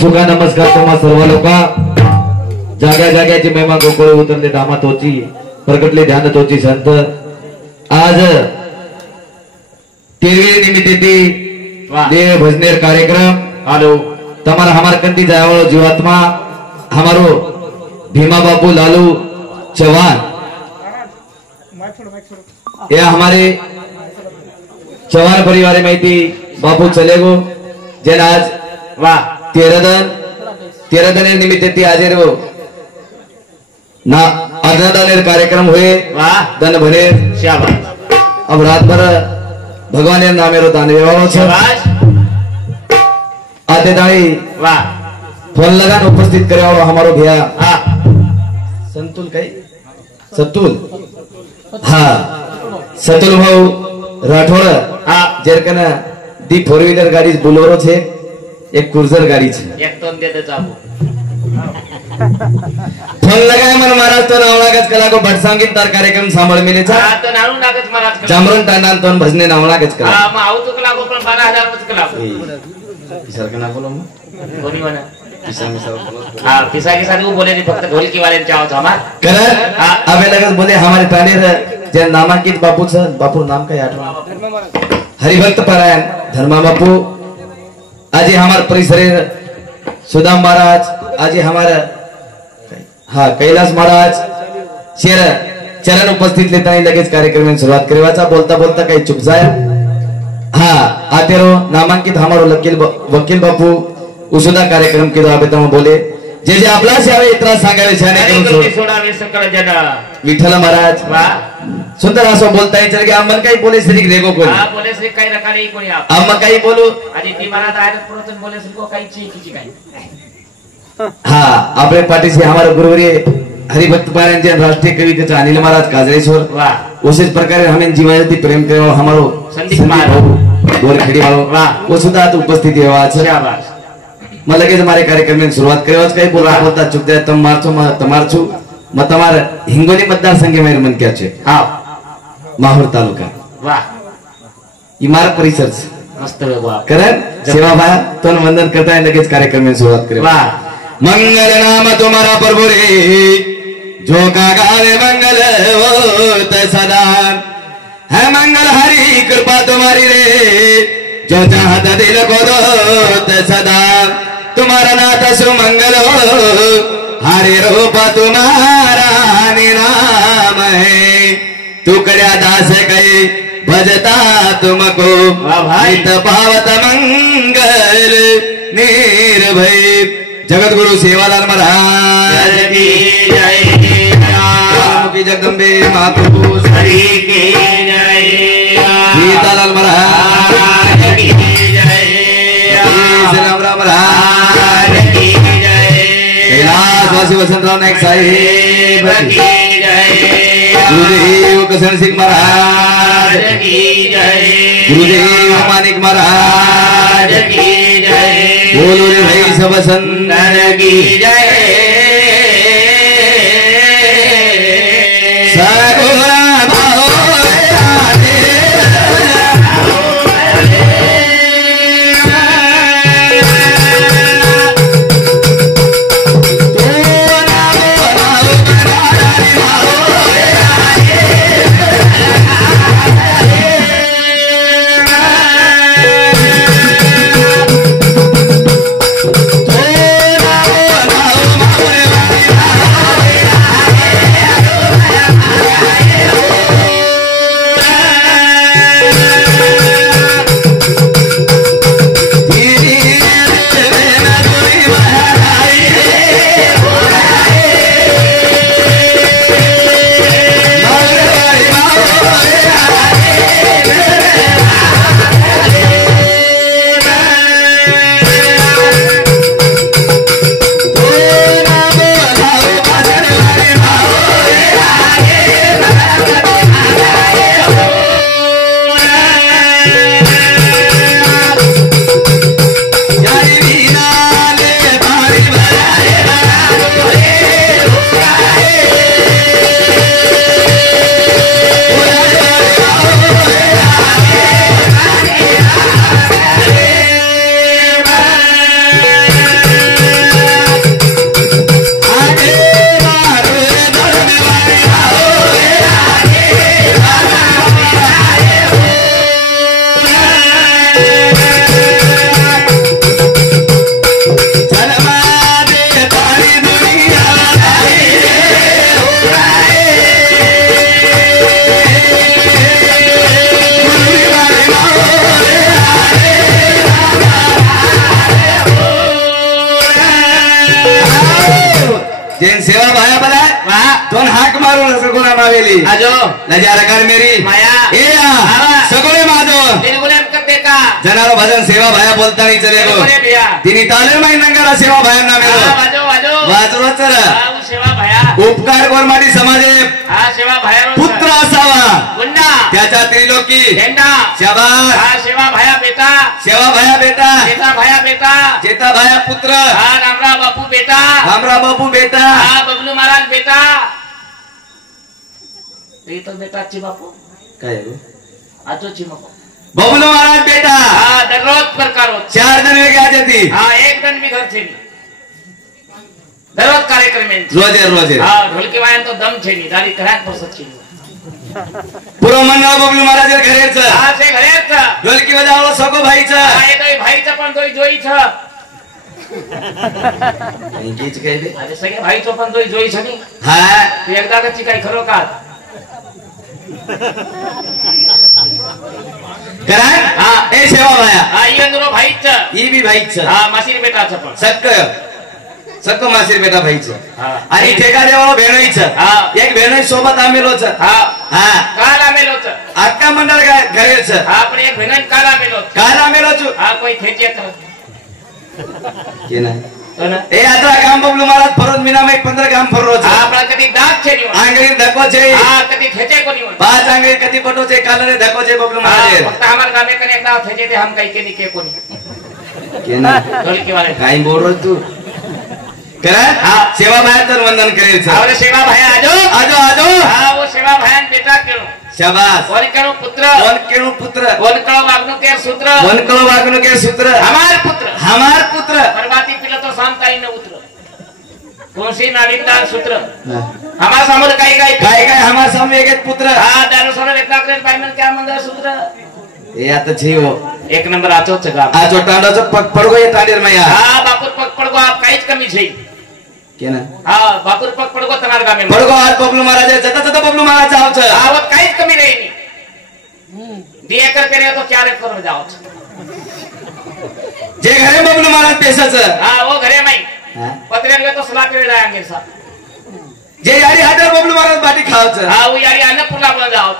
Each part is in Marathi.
सुखा नमस्कार तुम्हा सर्व लोका जाग्या जाग्याची महिमा गोकुळ उतरले दामात होची प्रकटले ध्यानात होची संत आज तेरवे निमित्ते देव भजनेर कार्यक्रम आलो तमारा हमार कंती जावलो जीवात्मा हमारो भीमा बापू लालू चौहान ये हमारे चौहान परिवार में थी बापू चले गो जन आज वाह तेरह दिन निमित्त ती हाजिर हो ना अन्नदान कार्यक्रम हुए वाह दन भरे शाबाश अब रात भर भगवान ने नामे रो दान शाबाश आते दाई वाह फोन लगा उपस्थित करे हमारो भैया संतुल कई सतुल हाँ सतुल भाऊ राठौड़ जेरकन दी 4 व्हीलर गाड़ी बोलेरो छे एक क्रूजर गाड़ी छे एक तो दे दे जाबो फोन लगाय मन महाराज तो नावलागच कला को भटसांगीत तार कार्यक्रम सांभळ मिले छा हां तो नाणू लागच महाराज जामरण तांडान तो भजने नावलागच कला हां म आउ तो कला को पण 12000 मत कला किसर के ना बोलो कोनी बना किसा में सब बोलो हां किसा के साथ वो बोले नहीं फक्त ढोलकी वाले चाहो हमार कर अबे लगत बोले हमारे तानेर जे नामांकित बापू छ बापू नाम का आठवा हरिभक्त पारायण धर्मा बापू आज हमारे परिसर सुदाम महाराज आज हमारा हाँ कैलाश महाराज शेर चरण उपस्थित लेता ही लगेच कार्यक्रम में शुरुआत करेवाचा बोलता बोलता काही चुप जाया हाँ आते रो नामांकित हमारो वकील बापू उसुदा कार्यक्रम के द्वारा बेटा बोले जे जे आपला से आवे इतना सांगावे छाने सोडावे सकळ जन विठ्ठल महाराज वाह सुंदर असो बोलता है चल के अम्मन काही बोले श्री रेगो कोणी हां बोले श्री काही रकाडी कोणी आप अम्मा काही बोलू आधी ती महाराज आयत पुरतन बोले श्री को काही चीची काही हां आपले पार्टी से हमारे गुरुवर्य हरिभक्त पारायण जी राष्ट्रीय कवि के अनिल महाराज काजरेश्वर वाह उसी प्रकार हमें जीवायती प्रेम करे हमारो संदीप महाराज गोरखेड़ी वालो वाह वो सुद्धा तो उपस्थित है आज शाबाश म लगेच हमारे कार्यक्रम में शुरुआत करेवाच काही बोलता बोलता चुक जाए तुम मारछो म तमारछु म तमार हिंगोली मतदार संघ में मन क्या छे हां माहौर तालुका वाह इमारत परिसर मस्त बाबा करण सेवा भा तो वंदन करता है लगेच कार्यक्रम में शुरुआत करे वाह मंगल नाम तुम्हारा प्रभु रे जो का गावे मंगल होत सदा है मंगल हरि कृपा तुम्हारी रे जो चाहत दिल को दोत सदा तुम्हारा नाथ सुमंगल हो हरि रूप तुम्हारा निराम है टुकड़िया दास गए भजता तुमको हित पावत मंगल निर्भय जगत गुरु सेवालाल महाराज की जय मुखी जगदम्बे मातु हरि की जय सीतालाल महाराज की जय श्रीराम महाराज की जय कैलाशवासी वसंतराव नायक साहेब की जय गुरुदेव कसन सिंह महाराज की जय गुरुदेव मानिक महाराज की जय बोलो रे भाई सब संतन की जय सगुण आजो नजारा कर मेरी माया ए सगळे माधव तेरे बोले करते का जनारो भजन सेवा भाया बोलता नहीं चलेगो तिनी ताले माई नंगारा सेवा भाया ना मेरो वाजो वाजो वाजरो चर सेवा भाया उपकार गोरमाडी समाजे हा सेवा भाया पुत्र असावा गुंडा त्याच्या त्रिलोकी झेंडा शाबास हा सेवा भाया बेटा सेवा भाया बेटा जेता भाया बेटा जेता भाया पुत्र हा रामराव बापू बेटा रामराव बापू बेटा हा बबलू महाराज बेटा ते तो बेटाची बापू काय हो आजोची बापू बबलू महाराज बेटा हा दररोज प्रकार होत 4 जण वेगळे आजती हा एक जण मी घर छे दररोज कार्यक्रम रोजे रोजे हा ढोलकी वायन तो दम छे नी दारी कराक पसत छे पुरो मंडळ बबलू महाराज घरेच हा से घरेच ढोलकी वाजवलो सगो भाईच हा एक भाईचा पण तोय जोई छ इंगीच काय दे अरे सगळे भाईचो पण तोय जोई छ नी हा तू एकदा कच्ची काय खरो का करा हा ए सेवा भाया हा इंद्रो भाईच ई बी भाईच हा मासीर बेटाच पण सक्क मासीर बेटा भाईच हा आणि ठेका देवाला भेणाईच हा एक भेणाई सोबत आमेलोच हा हा काल आमेलोच अक्का मंडळ घरेच हा पण एक भेणन काल आमेलोच काल आमेलोच हा कोई थेचे कर के नाही तो ना ए आता काम बबलू महाराज फरोज मीना में 15 काम फरोज हा पण कधी दाग छे नी आंगळी धको छे हा कधी थेचे कोनी होय 5 आंगळी कधी पटो छे कालरे धको छे बबलू महाराज फक्त हमार गामे कने एकदा थेचे ते हम काही केनी के कोनी के ना ढोलकी वाले काय बोल रहा तू करा हा सेवा भाया तर वंदन करेल और सेवा भाया आजो आजो आजो हा वो सेवा भाया बेटा केळो शाबास वन केळो पुत्र वन केणू पुत्र वन केळो वागणू के सूत्र वन कळो वागणू के सूत्र हमार पुत्र परबाती पिला तो सांगता न उतर कोणसी नाडीदार सूत्र हमार समोर काही काही काय काय हमार सामने एक पुत्र हा दारू सोडा लेखा करे पायमन क्या मंदर सूत्र ए आता छेओ एक नंबर आचोच गाव आ जो टांडाचो पग पडगो ये तांडेर मया हा बापूर पग पडगो आप काहीच कमी छे के ना हा बापूर पग पडगो तमार गामे पडगो आज बबलू महाराज जता जता बबलू महाराज आवच आवत काहीच कमी नाही दी एकर करे तो 4 एकर जाओ जे घरे बबलू महाराज पेसच हा वो घरे माई हा पत्रेन तो सला पे जाएंगे सा जे यारी हाटर बबलू महाराज बाटी खावच हा वो यारी अन्नपूर्णा बन जाओ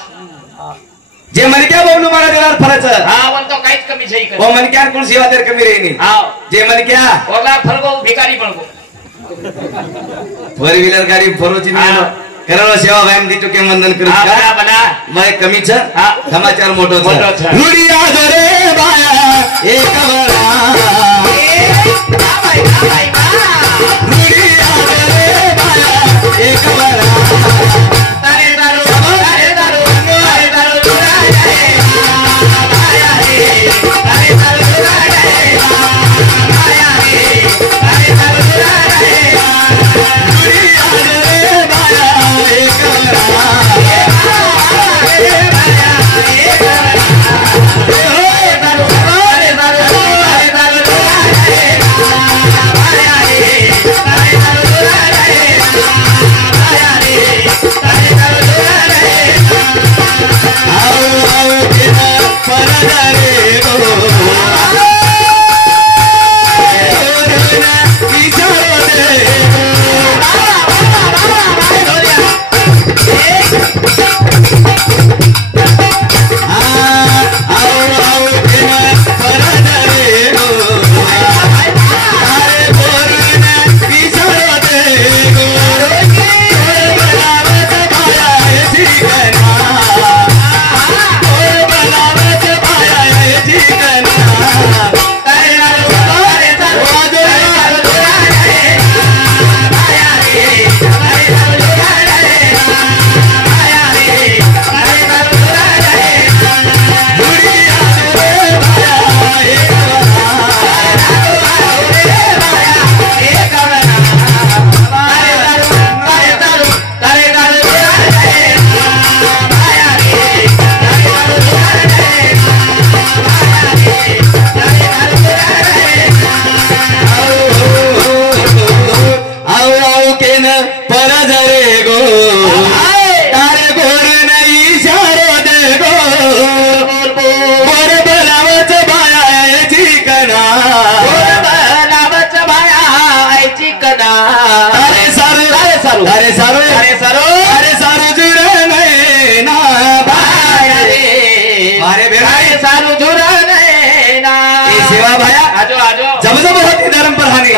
जे मनक्या बबलू महाराज यार फरच हा वन तो काहीच कमी छे ओ मनक्या कोण सेवा देर कमी रेनी हा जे मनक्या ओला फरगो भिकारी बनगो 4 व्हीलर गाडी फरोची मेलो करणो सेवा भाई दीटो के वंदन करू हा का बना मैं कमी छ हा समाचार मोटो छ मोटो छ रुडिया दरे बाया एक बरा भाई रुडिया दरे बाया एक बरा तारे दारू तारे दारू तारे दारू चुरा जाए माया रे तारे दारू चुरा जाए माया रे तारे दारू चुरा जाए रुडिया दरे बाया एक बरा तारे दारू चुरा जाए माया रे तारे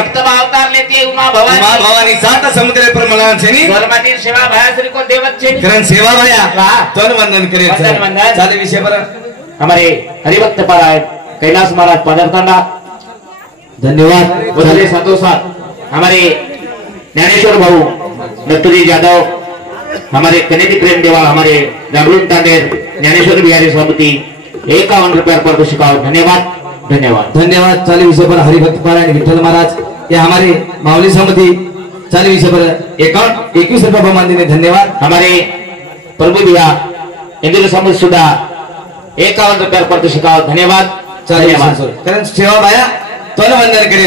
अवतार लेते उमा भवानी सात समुद्र पर मला छेनी स्वर्मातील सेवा भया श्री को देवत छेनी कारण सेवा भया तन वंदन करे चाले विषय पर हमारे हरिभक्त पारायण कैलाश महाराज पधारताना धन्यवाद बोले साथ हमारे ज्ञानेश्वर भाऊ नटुरी यादव हमारे कनेडी प्रेम देवाल हमारे जागरूक तांडेर ज्ञानेश्वर बिहारी सभापति 51 रुपया पर शिकाव धन्यवाद धन्यवाद धन्यवाद चाले विषय पर हरिभक्त पारायण विठ्ठल महाराज ये हमारे मावली समिति चाले विषय पर 21 रुपया बहुमान देने धन्यवाद हमारे प्रभु भैया इंद्र समुद्र सुधा 51 रुपया पर शिकाव धन्यवाद धन्यवाद कारण सेवा भाया तन वंदन करे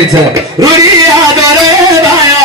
रूढी आदरे भाया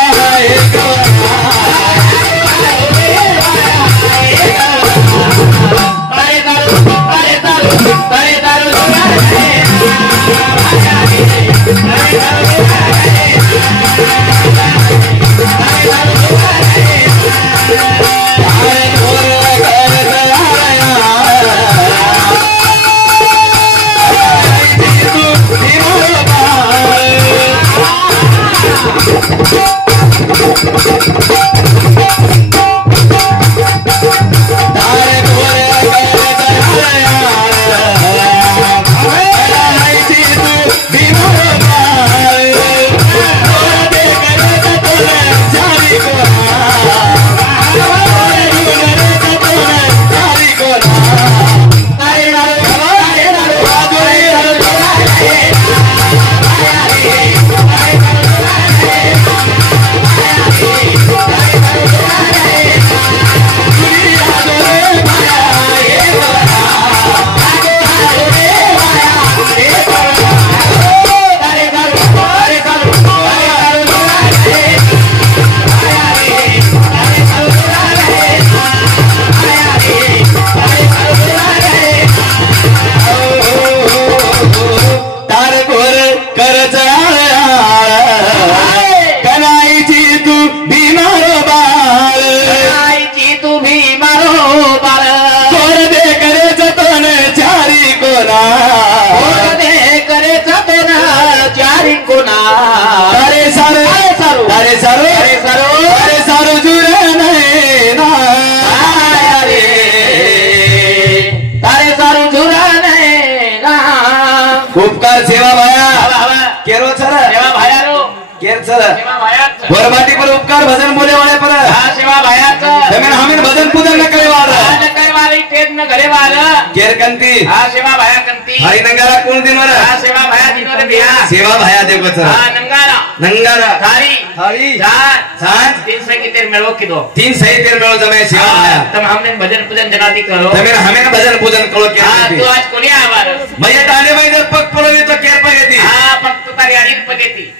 उपकार सेवा भाया केरो सर सेवा भाया रो केर सर सेवा भाया वरबाटी पर उपकार भजन बोले वाले पर हां सेवा भाया तमें हमें भजन पूजन न करे वाला न करे वाली टेप न घरे वाला केर कंती हां सेवा भाया कंती हरी नंगारा कोण दिनवर हां सेवा भाया दिनवर बिया सेवा भाया देखो सर हां नंगारा थारी सांज 3 सही तेर मेळो किदो 3 सही तेर मेळो जमे सेवा भाया तम हमने भजन पूजन जनाती करो तमें हमें भजन पूजन करो के हां तू आज कोणी आवार मये दाने मये पग पडवे तो केर पगेती हां फक्त तारी आडीत पगेती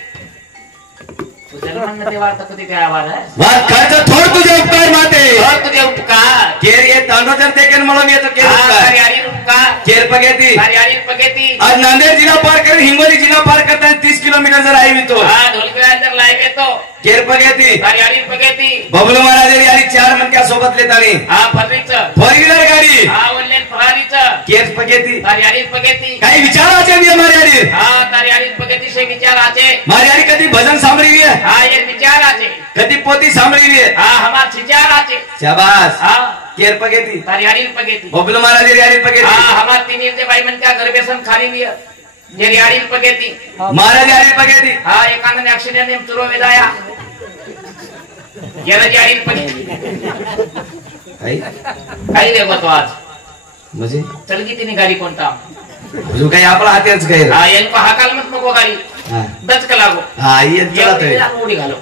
जन्मन देवार तक ते काय आवार है वात खर्च थोड तुझे उपकार माते और तुझे उपकार केर ये तानोजन तेकन म्हणून येतो केर उपकार तारी आडीत उपकार केर पगेती तारी आडीत पगेती आज नांदेड जिल्हा पार कर हिंगोली जिल्हा पार करता 30 किलोमीटर जर आई तो हां ढोलकीला जर लाईव्ह येतो केर पगेती तारी आडीत पगेती बबलू महाराज यारी 4 मनक्या सोबत लेतानी हां फरीच 4 व्हीलर गाडी हां ऑनलाइन फरारीच केर पगेती तारी आडीत पगेती काही विचाराचे भी हमारे आडी हां तारी आडीत पगेती से विचार आचे मारी आडी कधी भजन सांभळी है हां ये विचार आचे कधी पोती सांभळी है हां हमार विचार आचे शाबाश हां केर पगेती तारी आडीत पगेती बबलू महाराज यारी पगेती हां हमार तीन ते बाई मन क्या घर बेसन खाली लिया ये आडीत पगेती महाराज यारी पगेती हां एकानंद ऍक्सिडेंट ने तुरो वेदाया ये आडीत पगेती काही देखो तो आज म्हणजे चल की तिने गाडी कोणता जो काही आपला हातेच काय हां येन को हाकाल मत नको गाडी हां दच का लागो हां ये चलत ये है उडी घालो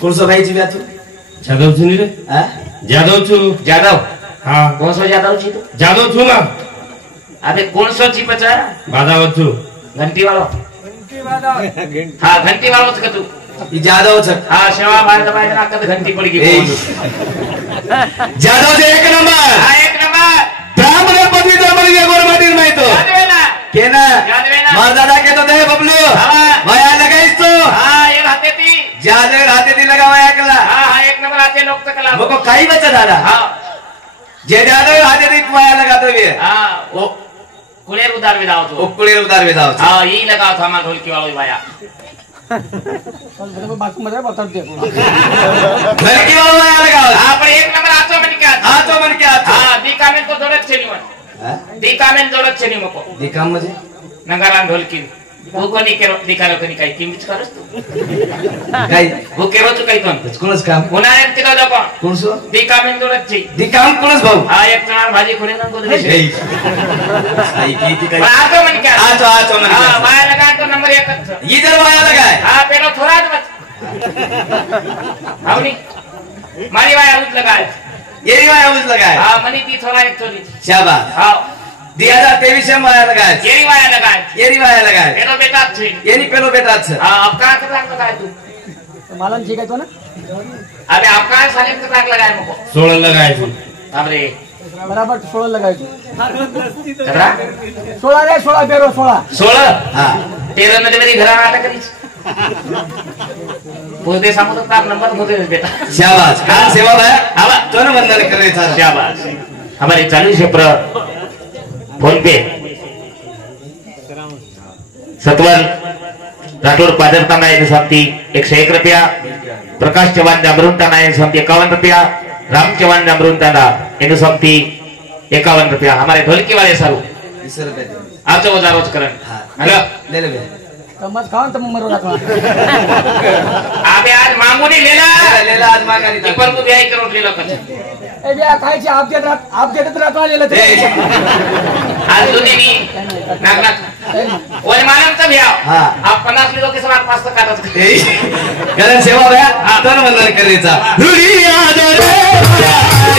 कोणसो भाईची व्याचू जादव छु रे हां जादव छु जादव हाँ कौन सो जादव छी तू जादव छु ना अबे कौन सो छी पचा बादाव छु घंटी वालो हां घंटी वालो छ तू ई जादव छ हां सेवा भाई दबाई ना कद घंटी पड़ गई जादव जे एक नंबर हां एक नंबर ब्राह्मण पवित्र बळी गोरमाटीर माहितो यादवेना केना यादवेना मार दादा के तो दे बबलू हां माया लगाइस तो हां ये राहते ती जादव राहते ती लगावाया कला हां हां एक नंबर आते लोग तकला मको काही बच्चा दादा हां जे जादव राहते ती माया लगातो भी हां वो कुलेर उधार विदाओ तो उकुळे उदार वेदाव हां यही लगाओ था हमारा ढोलकी वालों भाया बाथरूममध्ये बघते धडकी बाबा आला गावात. आपण एक नंबर आचो म्हण क्या आचो म्हण की आचो. हा दिकामेन को जोडत छेनी म्हण हा? दिकामेन जोडत छेनी मको दिकाम म्हणजे नंगारान ढोलकी वो कोणी केरो दिकारो कोणी काही किंमत करस तू काय वो केरो तू काही कोण कोणच काम उन्हाळ्यात किलो दाखवा कोणसो दिकामेन जोडत छी दिकाम कोणच भाऊ हा एक चणार भाजी खोले ना गोदरे आई की काय आचो म्हण क्या आचो आचो म्हण हा वाया लगा तो नंबर 1 इधर वायाला काय हा पेलो थोराच मत आवनी मारी वाया उत लगाय येरी वाया उजला काय हा मनी ती थोरा एक थोडी शाबास हा 2023 वायाला काय येरी वाया लगाय येरी वायाला काय पेलो बेटा छी येनी पेलो बेटाच हा अब का कर लगाय तू मला ठीक आहे तो ना अबे आप काय साले में तक लगाय मको 16 लगायचं. अबरे बराबर 16 लगायची करा 16 रे 16 बेरो 16 16 हा 13 मध्ये मेरी घरा नाटक करीच बोलते सामो तो नंबर बोलते बेटा शाबास काय सेवा भाया आवा तन वंदन करायचा शाबाश हमारे 40 रुपये फोन पे सत्वर राठौर पादरता नायक संपत्ति 101 रुपया प्रकाश चव्हाण जामरुंता नायक संपत्ति 51 रुपया राम चव्हाण जामरुंता इन संपत्ति 51 रुपया हमारे ढोलकी वाले सारू 20 रुपये आजो वजा रोज करण हा हेलो ले ले मत खाऊन तर मरो टाका अबे आज मांगू नहीं लेना लेला आज मागानी टिप्पण को ब्याह करो ले लो कच ए बे खायची आप देत राहतो आलेलं ते आज दुनी नहीं नाक नाक ओले मालम तब या हाँ. आप 50 किलो के साथ पास काटत कारण सेवा भाया तन वंदन करायचा रुडी आदरे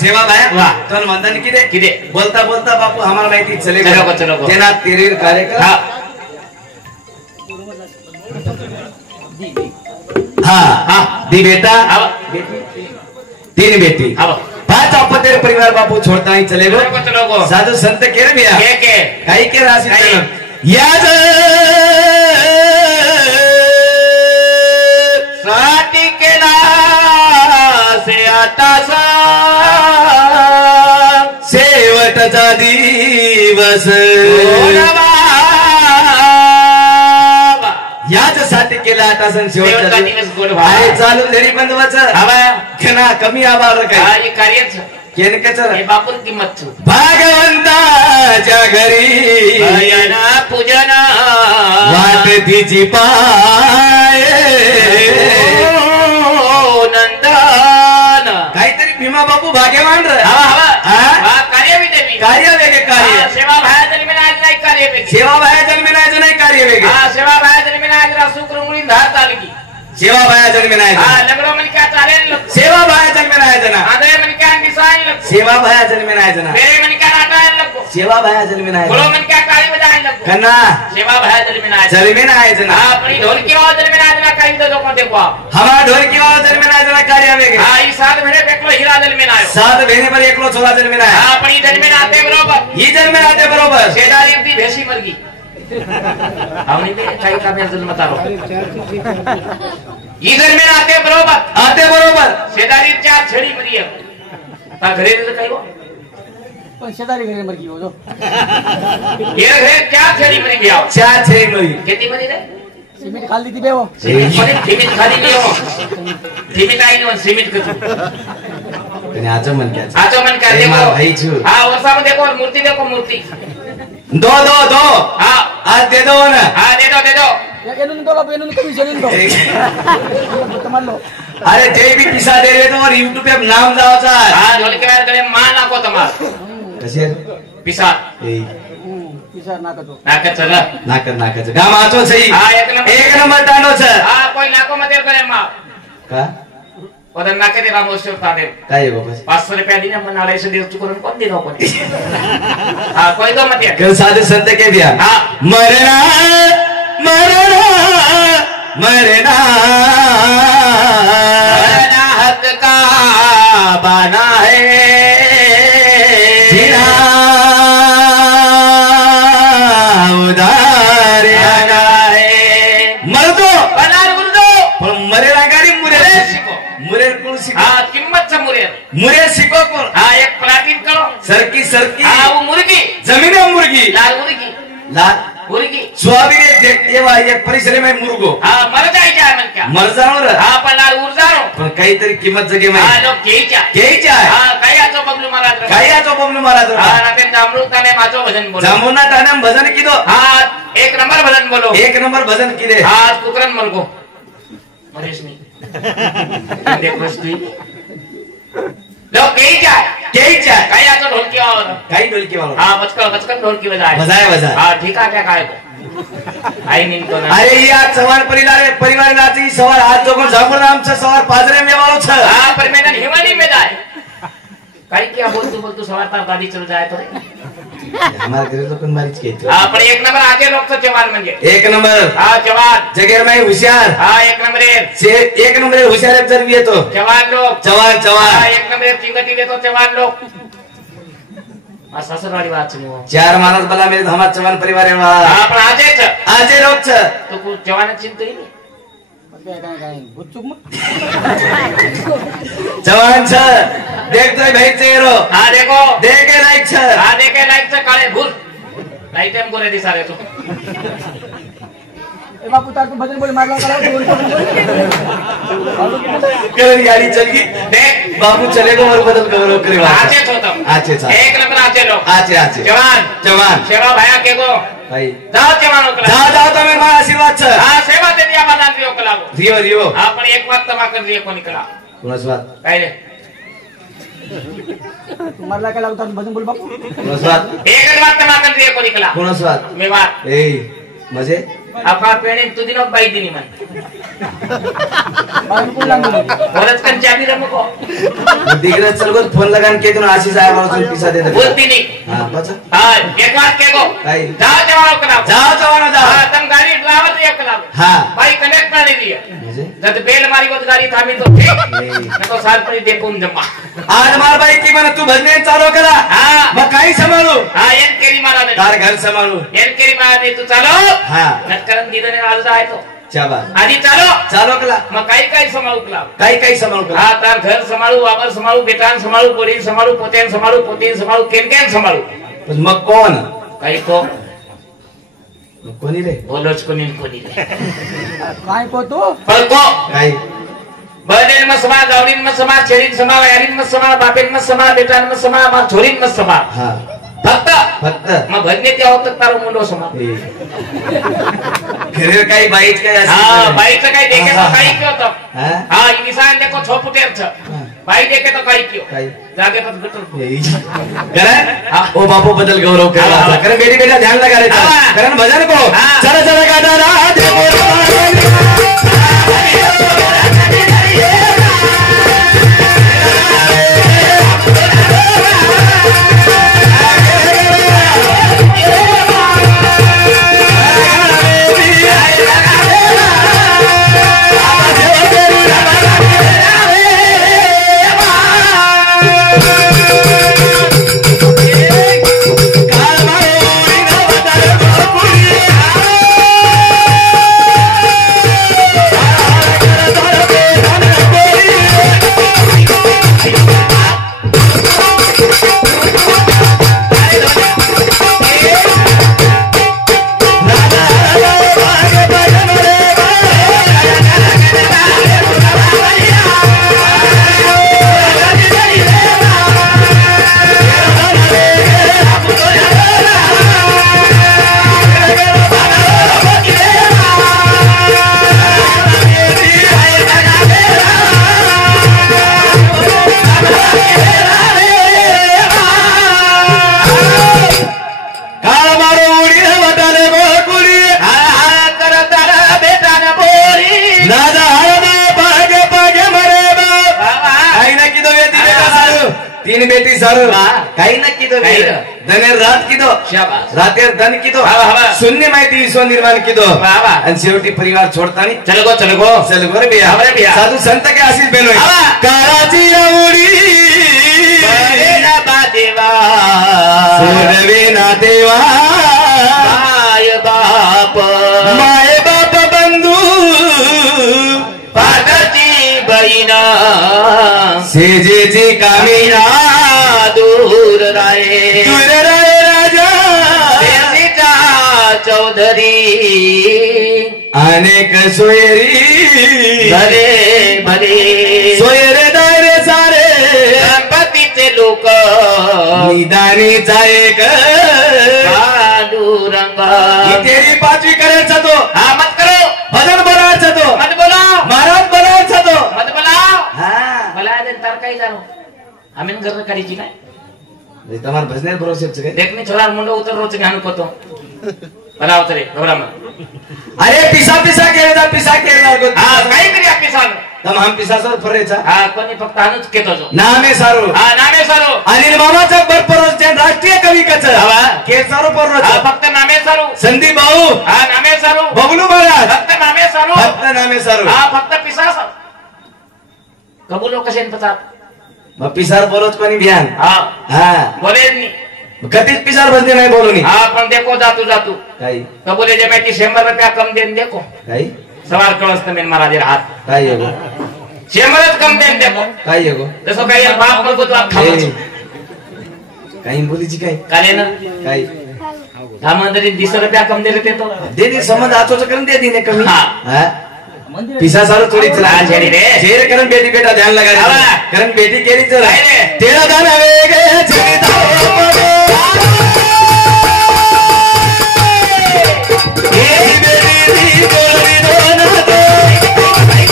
सेवा भाया तन वंदन किदे किदे बोलता बोलता बापू हमारा माहिती चले चलो तेना तेरीर कार्यक्रम हाँ हाँ दी बेटा तीन बेटी 5 आपत्तेर परिवार बापू छोड़ता ही चले गो साधु संत केर बिया के काई के राशि याद साटी के से आता सा शेवटचा दिवस याच्यासाठी केला आता सण शेवटचा दिवस गोड आहे चालून धरी बंधवाचं हवा खना कमी आभार काय कार्यच केनकच हे बापूर किंमत भागवंताच्या घरी पूजन वाट तिची पाय नंदन काहीतरी भीमा बापू भाग्यवान कार्य वेगळे कार्य सेवा भाया जन्मी नाही कार्य वेगळे सेवा भाया जन्मी नाही कार्य वेगळे सेवा भाया जन्मी नाही सुख रुंगळी धार तालगी सेवा बाया जन्मे नाही लग्न म्हण काय चालेल सेवा बाया जन्मे नाही जना आदय म्हण काय दिसायला सेवा बाया जन्मे नाही जना मेरे म्हण काय नाटायला नको सेवा बाया जन्मे नाही बोलो म्हण काय काळी बजायला नको कन्ना सेवा बाया जन्मे नाही जन्मे नाही जना अपनी ढोलकी आवाज जन्मे नाही जना काही तो लोक देखो हमारा ढोलकी वाला जन्मे नाही जना कार्य में गए ई सात भेणे पेकलो हीरा जन्मे नाही सात बहिणी पर एकलो चोला जन्मे नाही अपनी जन्मे नाते बरोबर ही जन्मे नाते बरोबर शेजारी ती भेशी मरगी हमने ते काही का जन्म तारो ही जन्मे नाते बरोबर शेजारी चार छडी मरी ता घरे काही हो पण शेजारी घरी मरगी हो जो ये घरे चार छडी मरी गया चार छे लोई किती मरी रे सिमेंट खाली ती बेवो सिमेंट खाली नहीं हो सिमेंट आई नहीं सिमेंट कछु कने आचमन क्या देखो भाई छु हां वर्षा में देखो मूर्ति दो हां आज दे दो ना हां दे दो एनुन तो बाप एनुन कमी सेनुन तो तमाल लो अरे जय भी पिसा दे रहे तो और YouTube पे नाम जाओ चार हां ढोल के वार करे मां नाको तमार कसे पिसा ए पिसार नाकतो नाकर गाम आचो सही हां एक नंबर टांडो छ हां कोई नाको मत करे मां का ओदर नाके दे रामोश्वर तादे काय है बाबा 500 रुपया दिना मन आले से देव चुकरून कोण देनो कोण हां कोई तो मत कल साधु संत के दिया हां मरना हक का बना है जीना उधार बना है मर दो बनार गुरदो पण मरेला गाडी मुरे शिको मुरे कोण शिको हां किंमत च मुरे शिको कोण हां एक प्लाटिन करो सरकी हां वो मुर्गी जमीन मुर्गी लाल मुर्गी मुर्गी स्वाबीने देवा एक परिसर में मुर्गो हां मर जायच्या मन क्या मर जाणो रे हां पण लाल उरजारो पण काहीतरी किंमत जगे हां माहिती लोक घ्यायच्या हां काही आचो बबलू महाराज काही आचो बबलू महाराज हां नाते जामृताने माझो भजन बोलो जामुना टाणम भजन किदो हां एक नंबर भजन बोलो एक नंबर भजन किदे हां कुकरन मरगो मरेश मी देख बसती लोक घ्यायच्या काही आचो ढोलकी आवर काही ढोलकी वाला हां बचकन ढोलकी बजाय हां ठीक आहे काय आई निमतो ना अरे या सवार परिवार नाची सवार आज जो कोण जामुन आमचा सवार पाजरे में वालो छ हां पर मैंने हिमानी में जाए काही क्या बोलतो सवार तार गाडी चल जाए तो हमारे घरे तो कोण मारीच के हां पण एक नंबर आगे लोक तो जवान म्हणजे एक नंबर हां जवान जगेर में होशियार हां एक नंबर एक नंबर होशियार जर भी येतो जवान लोक जवान हां एक नंबर चिंगटी देतो जवान लोक सासरवाडी वाचनो चार माणस बला मेरे धमात जवान परिवार है हां पण आजे लोक छ तो जवान चिंतई काय गुच्चुक मग जवान छ देखतोय भाई चेहरो हां देखो देखे लायक छ हां देखे लायक छ काळे भूल लाईट टाइम गोरे दिसा रे तू ए बापू तार तू भजन बोल मारला करण गाड़ी चल गई देख बाबू चलेगा और बदल करो करे आचे होतम आचे एक नंबर आचे लोग आचे जवान सेवा भाया के गो भाई जाओ जवानों को जाओ तो मेरा आशीर्वाद छ हां सेवा दे दिया बादान रियो कलावो रियो हां पण एक बात तमा कर रियो को निकला कोणास बात काय रे मारला काय लावता भजन बोल बापू कोणास बात एक बात तमा कर रियो को निकला कोणास बात मी बात ए मजे आपा पेणे तू दिनो बाई दिनी मन बापू कोण लागलो बोलत कन चाबी रमको दिगरा चल गो फोन लगान के तुन आशीष आया वाला सुन पिसा दे बोलती नहीं हां बचा हां एक बात के गो काय जाओ जवानों को जाओ जवान जा हां तुम गाड़ी ड्राइवर रियो कलावो हां भाई कनेक्ट कर दिया मजे जब बेल मारी वो गाड़ी थामी तो ठीक तो साल पर देखो जम्मा आज मार भाई की मन तू भजने चालू करा हां मैं काही संभाळू हां एन केरी मारा दे तार घर संभाळू एन केरी मारा दे तू चालो हां नटकरन दीदने आज आहे तो चाबा आधी चालो कला मग काही संभाळू कला काही संभाळू कला हां तार घर संभाळू वावर संभाळू बेटान संभाळू पोरी संभाळू पोतेन संभाळू पोतीन संभाळू केन संभाळू पण मग कोण काही को कोणी रे बोलोच कोणी रे काय को तू पण को काही बनेन मत समा गावडीन मत समा छेरीन समा यारीन मत समा बापेन मत समा बेटान मत समा मा छोरीन मत समा हां फक्त मग भजने ते होत तारो मुंडो समा घरे काही बाईच काय हां बाईचं काही देखे तो काही क्यों तो हां हां इंसान देखो 6 फुटेर छ बाई देखे तो काही क्यों काही जागे पर गटर करण ओ बापू बदल गौरव कर करण मेरी बेटा ध्यान लगा रे करण भजन को चल चल गाता बेटी सर हाँ। काही न किदो काही न। धनेर रात किदो शाबास. रातेर धन किदो हवा, हवा. शून्य माहिती विश्व निर्माण किदो वाह, वाह. आणि शेवटी परिवार सोडताना चल गो चल गोरे बिया हवा रे बिया. साधू संत के आशीष बेनो हवा. काळाची आवडी देवा सोडवे ना देवा माय बाप माय बाप बंधू पाठाची बहिणा सेजेची कामिना दूर राये दूर राय राजा देवीचा चौधरी अनेक सोयरी भले भले सोयरे दायरे सारे गणपतीचे लोक निदानीचा एक पांडुरंग तेरी पाचवी करायचा तो हा मत करो भजन बनायचा तो मत बोला महाराज बनायचा तो मत बोला हा मला तर काही जाणो आम्ही घर काढीची नाही તમાર ભજને ભરોસે છે કે देखने छोरा मुंडो उतर रोज ज्ञान कोतो बनाव तरे घबरा मत अरे पिसा पिसा केलेला पिसा केलेला हा काही करी आपली सांग तम हम पिसा सर फरेचा हा कोणी फक्त आणूच केतो जो नामे सारो हा नामे सारो अनिल मामाचा बरपरोज त्या राष्ट्रीय कवी कच हवा. के सारो हा पररोज फक्त नामे सारो संदीप भाऊ हा नामे सारो बबलू महाराज फक्त नामे सारो फक्त नामे सारो हा फक्त पिसा सारो कबूलो कशेन पचा मग पिसार बोलोच कोणी ध्यान हा हा बोले नी कधीच पिसार भजने नाही बोलू नी हा पण देखो जातू जातू काही कबूले जे मैं 100 रुपया कम देन देखो काही सवार कळस मेन महाराज हात काय येगो 100 कम देन देखो काय येगो जसं काही बाप करतो तो आप खावच काही बोलीची काय काले ना काय धामंदरी 20 रुपया कम दे रहे तो दे दे समज आचो करून दे दीने कमी हा. हा पिसा सारो थोड़ी चला हाँ, छेड़ी रे. शेर करन बेटी बेटा ध्यान लगा रे हवा. करन बेटी केरी चला नहीं रे. तेरा दान आवेगे छेड़ी दाओ ये बेटी दी गोरी दोना दो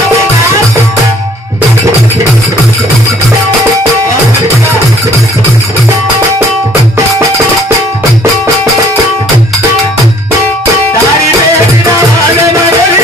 तारी बेटी दान मगरी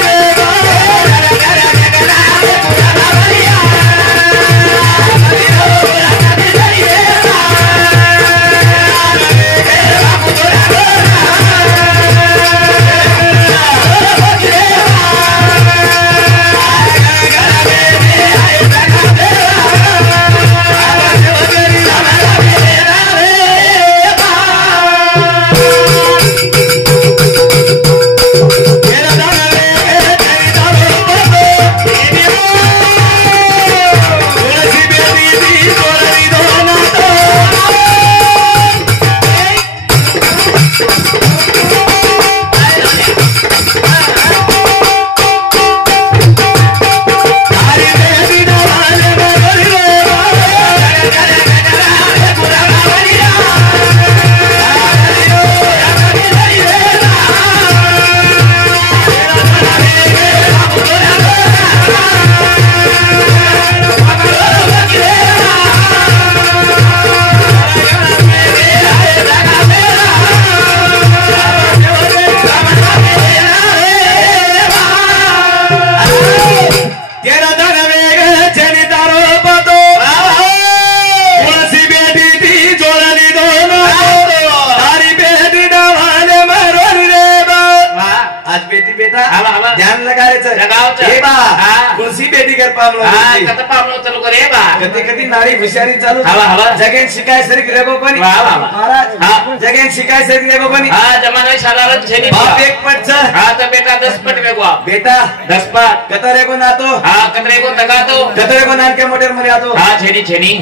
ध्यान लगायचं लगावचं. हे बा हा. कोणसी बेटी कर पामलो हा कथा पावलो चलो करे बा कधी कधी नारी हुशारी चालू हवा, हवा. जगेन शिकाय सरी रेगो कोणी वा, वा, वा. महाराज हा. जगेन शिकाय सरी रेगो कोणी हा जमाना शालारत छेनी बाप एक पट हा तर बेटा 10 पट वेगवा बेटा 10 पट कता रेगो नातो हा कतरे को तगातो कता रेगो नानके मोटर मध्ये आतो हा छेनी छेनी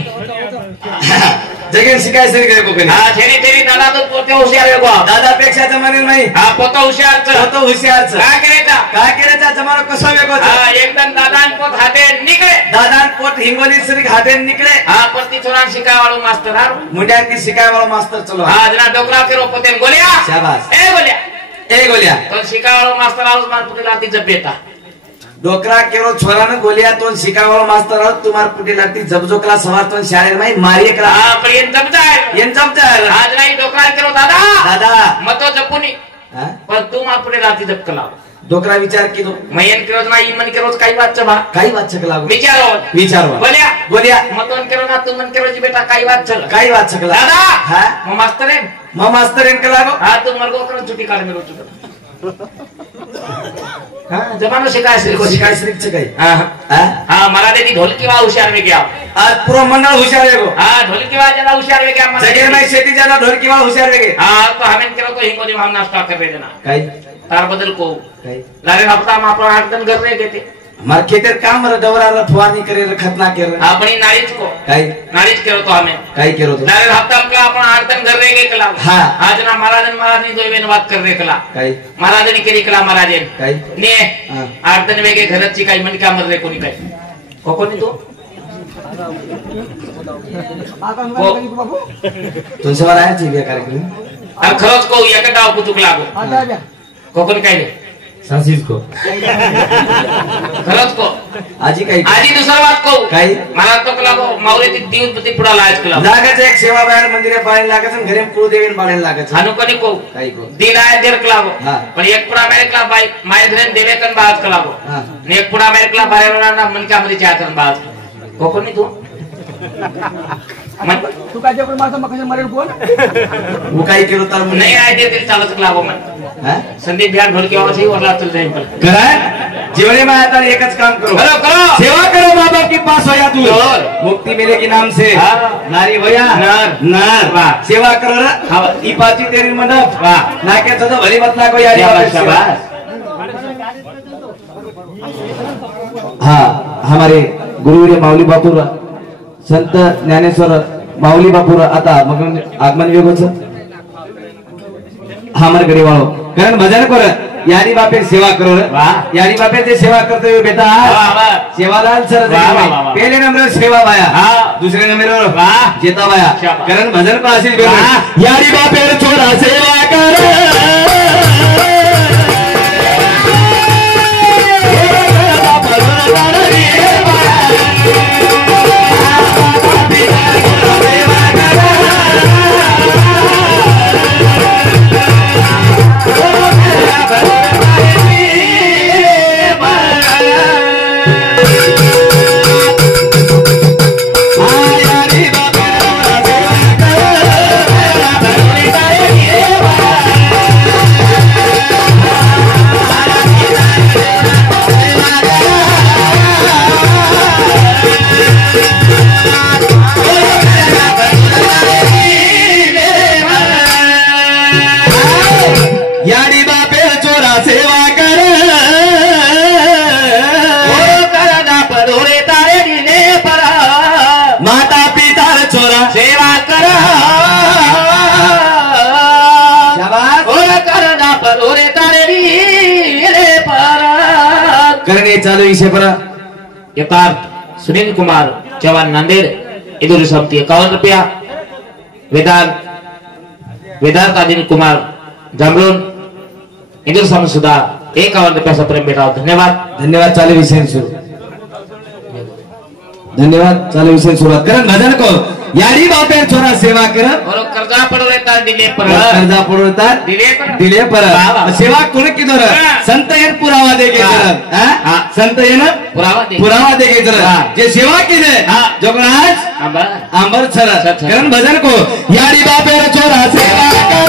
जगेन शिकाय सरी रेगो कोणी हा छेनी छेनी दादा तो पोते हुशार वेगवा दादापेक्षा जमाने नाही हा पोता हुशार तो तो हुशारच काय करायचा काय केल्याचा जमाना कसा वेगो हा एकदम दादान पोत हाते निकळे दादा पोट हिंगोली सरी घाटे निकले हा पण ती छोरान शिकाय वाळू मास्टर हा मुंड्या की शिकाय वाला मास्तर चलो हा जना डोकरा केरो पोते गोल्या शाबास ए गोल्या ए गोल्या तो शिकाय वाळू मास्टर आउस मान पुटीला ती जपेता डोकरा केरो छोरानं गोलिया तो शिकावाळो मास्तर आहोत तुम्हार पुटी लागती जबजोकला सवार तो शाळेर माई मारी एकला हा पण येन जपताय येन जबजार आज नाही डोकरा केरो दादा दादा मतो जपुनी हा? पण तू मा पुढे राती जप कला डोकरा विचार की दो मयन के रोज ना ई मन के रोज काही वाच बा काही वाच सकला विचारो विचारवा बोल्या बोलिया मतन के रोज ना तू मन के रोज बेटा काही वाच चल काही वाच सकला दादा हा मग मास्तर है मग मास्तर एन कला गो हा तू मरगो कर छुट्टी काढ मेरो छुट्टी हा जमानो शिकाय श्री को शिकाय श्रीच काही हा हा हा मला दे ती ढोलकी वा हुशार वे गया आज पूरा मंडळ हुशार आहे गो हा ढोलकी वा ज्यादा हुशार वे गया जगेर में शेती ज्यादा ढोलकी वाला होशियार वेगे हा तो हमें करो तो हिंगोली हम नाश्ता कर रहे ना काही तार बदल को काही लारे हफ्ता में आपण 8 दिन कर रहे गए मार खेतेर काम रे डवराला फवारणी करे रे खतना करे अपनी नारीज को काही नारीज करो तो हमें काही केलो तो लारे हफ्ता में आपण 8 दिन कर रहे गए कला हाँ। आज ना महाराज दो वेन बात कर रहे कला काही महाराज ने केली कला महाराज काही ने हाँ। 8 दिन वेगे घरची काही मन का मर रे कोणी काय कोणी तो बाबू तुमच्या वर आहे जीव कार्यक्रम अब खरंच को एका डाव कुतुक लागो आता द्या कोणी काय रे सासिस को खरंच को आजी काही आधी दुसरा बात को काही मला तो लागो मावळे ती दिवस ती पुढा लाज कला लागायचं एक सेवा बाहेर मंदिरे पाळायला लागायचं आणि घरी कुळदेवीन पाळायला लागायचं अनुकनी को काही को दिन आय देर कलागो हाँ। पण एक पुढा अमेरिका बाई माय घरेन देवे कन बाज कलागो हाँ। ने एक पुढा अमेरिका बाहेर ना मन का मध्ये चाय कन बाज कोणी तू तू काय जेवण माझा मकान मरेल कोण वो काही केलो तर नहीं आय दे चालत लागो मन हा संदीप बिहार ढोल के आवाज ही वरला चल जाए पर कराय जीवने में आता एकच काम करो करो करो सेवा करो माँ बाप के पास होया तू और? मुक्ति मिलेगी नाम से हाँ। नारी होया नर। नर वाह। सेवा करो ना हाँ। ई पाची तेरी मंडप वाह। ना के तो भली मत ना को यार शाबाश शाबाश हाँ हमारे गुरुवर्य माऊली बापूर संत ज्ञानेश्वर माऊली बापूर आता मग आगमन योग होत हमारे गरीब वालों कारण भजन कर यारी बापे सेवा करो रे वाह। यारी बापे जे सेवा करते हुए बेटा वाह, वाह। सेवालाल सर वाह, वाह, वाह, वाह। पहले नंबर सेवा बाया हाँ। दूसरे नंबर वाह। जेता बाया शाबाश। कारण भजन को आशीष बेटा वाह। यारी बापे छोड़ा सेवा कर यारी बापे छोरा सेवा कर परोरे तारे दिने पर माता पिता छोरा सेवा कर शाबाश करना परोरे तारे दिने पर करणे चालू विषय पर यथार्थ सुनील कुमार चव्हाण नांदेड इधर शब्द 51 रुपया वेदांत अनिल कुमार जांभळून इधर समय सुधा 51 रुपयाचा प्रेम भेटाव धन्यवाद धन्यवाद चालू विषय सुरू धन्यवाद चालू विषय सुरुवात करण भजन को यारी बापे छोरा सेवा कर और कर्जा पडोरे तार दिले पर कर्जा पडवतात दिले पर वाह, वाह। सेवा कोण किदर हाँ। संत येन पुरावा दे के हाँ। हाँ संत येन पुरावा दे के हाँ। जे सेवा किदे हाँ। जोगराज आंबर छर छर। करण भजन को यारी बापे छोरा सेवा कर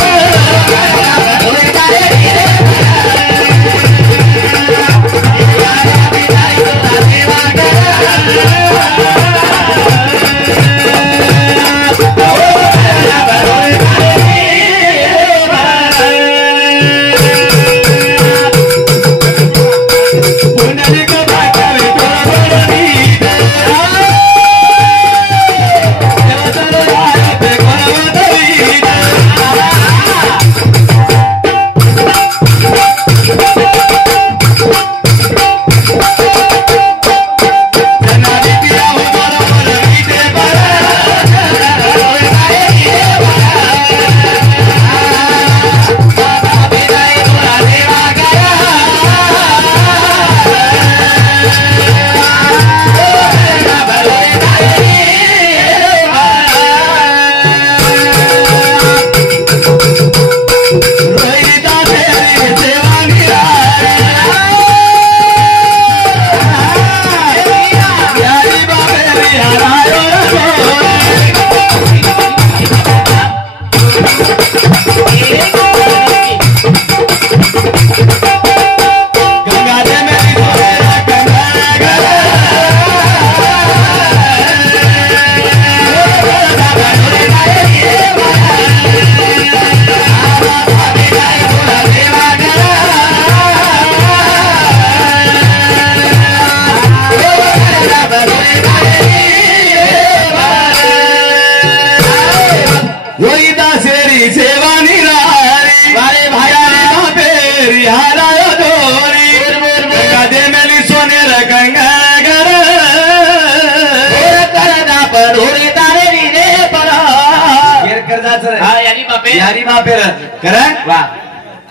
यारी बा फिर करण वाह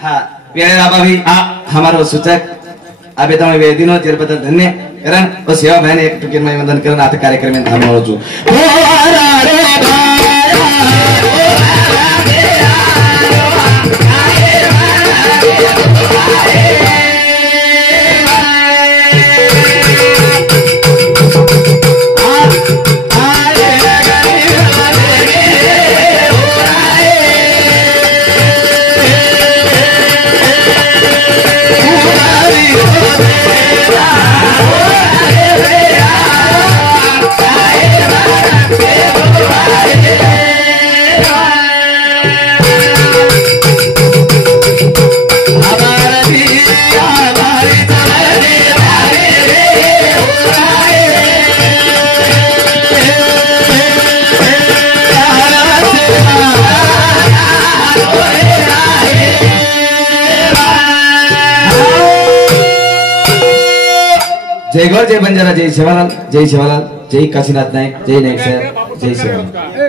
हाँ प्यारे बाबा भी हमारो सूचक अबे तो मैं वेदिनो तिरुपति धन्य करण और सेवा बहन एक टुकीर में वंदन करण आते कार्यक्रम में धाम हो चु जय गौर जय बंजारा जय शिवालाल जय काशीनाथ नायक जय नायक साहेब जय शिवालाल